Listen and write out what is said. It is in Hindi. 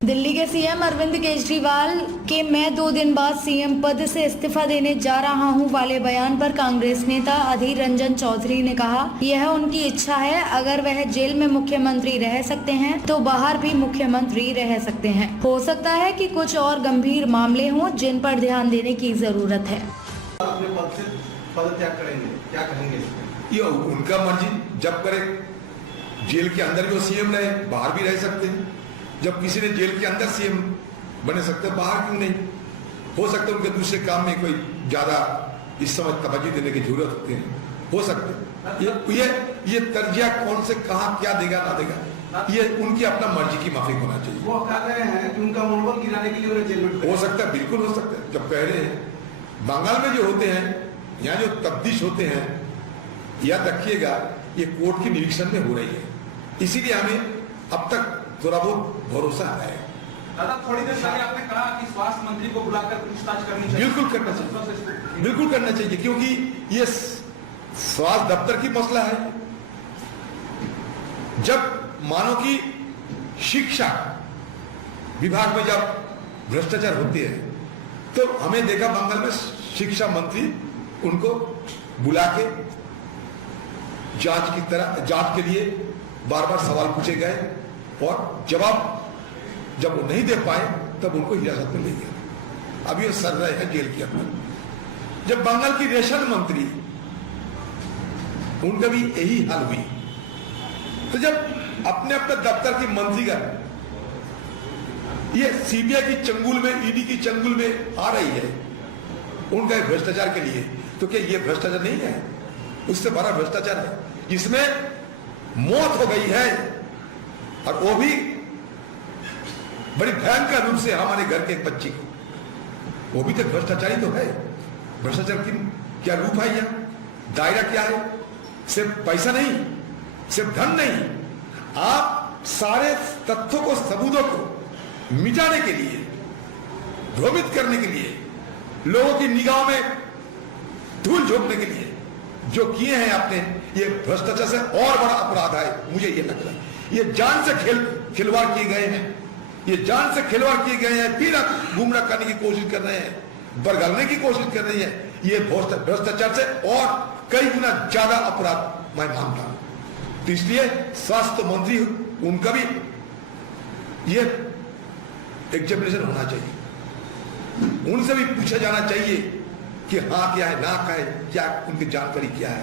दिल्ली के सीएम अरविंद केजरीवाल के मैं 2 दिन बाद सीएम पद से इस्तीफा देने जा रहा हूं वाले बयान पर कांग्रेस नेता अधीर रंजन चौधरी ने कहा, यह उनकी इच्छा है। अगर वह जेल में मुख्यमंत्री रह सकते हैं तो बाहर भी मुख्यमंत्री रह सकते हैं। हो सकता है कि कुछ और गंभीर मामले हों जिन पर ध्यान देने की जरूरत है। अपने पद से पदत्याग करेंगे, क्या कहेंगे? ये उनका मर्जी, जब करे। जेल के अंदर भी वो सीएम रहे, बाहर भी रह सकते हैं। जब किसी ने जेल के अंदर सीएम बने सकते हैं, बाहर क्यों नहीं? हो सकता है उनके दूसरे काम में कोई ज्यादा इस समय तवज्जो देने की जरूरत होती है, हो सकते। ये तरजिया कौन से कहां क्या देगा ना देगा, ये उनकी अपना मर्जी की माफिक होना चाहिए। वो कह रहे हैं कि उनका मनोबल गिराने के लिए उन्हें जेल में हो सकता है, बिल्कुल हो सकता है। जब कह रहे हैं बंगाल में जो होते हैं, यहाँ जो तब्दीश होते हैं, याद रखिएगा ये कोर्ट की निरीक्षण में हो रही है, इसीलिए हमें अब तक थोड़ा बहुत भरोसा है। दादा, थोड़ी देर पहले आपने कहा कि स्वास्थ्य मंत्री को बुलाकर पूछताछ करनी चाहिए। बिल्कुल करना चाहिए, बिल्कुल करना चाहिए, क्योंकि ये स्वास्थ्य दफ्तर की मसला है। जब मानो कि शिक्षा विभाग में जब भ्रष्टाचार होती है तो हमें देखा बंगाल में शिक्षा मंत्री उनको बुला के जांच के लिए बार बार सवाल पूछे गए और जवाब जब वो नहीं दे पाए तब उनको हिरासत में ले गया। अभी वो सर रहे हैं जेल के अंदर। जब बंगाल की रेशन मंत्री, उनका भी यही हाल हुई, तो जब अपने अपने दफ्तर की मंत्रीगण ये सीबीआई की चंगुल में, ईडी की चंगुल में आ रही है उनका भ्रष्टाचार के लिए, तो क्या ये भ्रष्टाचार नहीं है? उससे बड़ा भ्रष्टाचार है, जिसमें मौत हो गई है और वो भी बड़ी भयंकर रूप से हमारे घर के एक बच्ची को। वो भी तो भ्रष्टाचारी तो है। भ्रष्टाचार की क्या रूप है? यह दायरा क्या है? सिर्फ पैसा नहीं, सिर्फ धन नहीं, आप सारे तथ्यों को, सबूतों को मिटाने के लिए, भ्रमित करने के लिए, लोगों की निगाह में धूल झोंकने के लिए जो किए हैं आपने, ये भ्रष्टाचार से और बड़ा अपराध है। मुझे ये लग रहा है ये जान से खिलवाड़ किए गए हैं, ये जान से खिलवाड़ किए गए हैं, फिर आप गुमराह करने की कोशिश कर रहे हैं, बरगलने की कोशिश कर रही है। ये भ्रष्टाचार से और कई गुना ज्यादा अपराध मैं मानता हूं। तो इसलिए स्वास्थ्य मंत्री, उनका भी ये एग्जामिनेशन होना चाहिए, उनसे भी पूछा जाना चाहिए कि हाँ क्या है, ना क्या है, क्या उनकी जानकारी क्या है।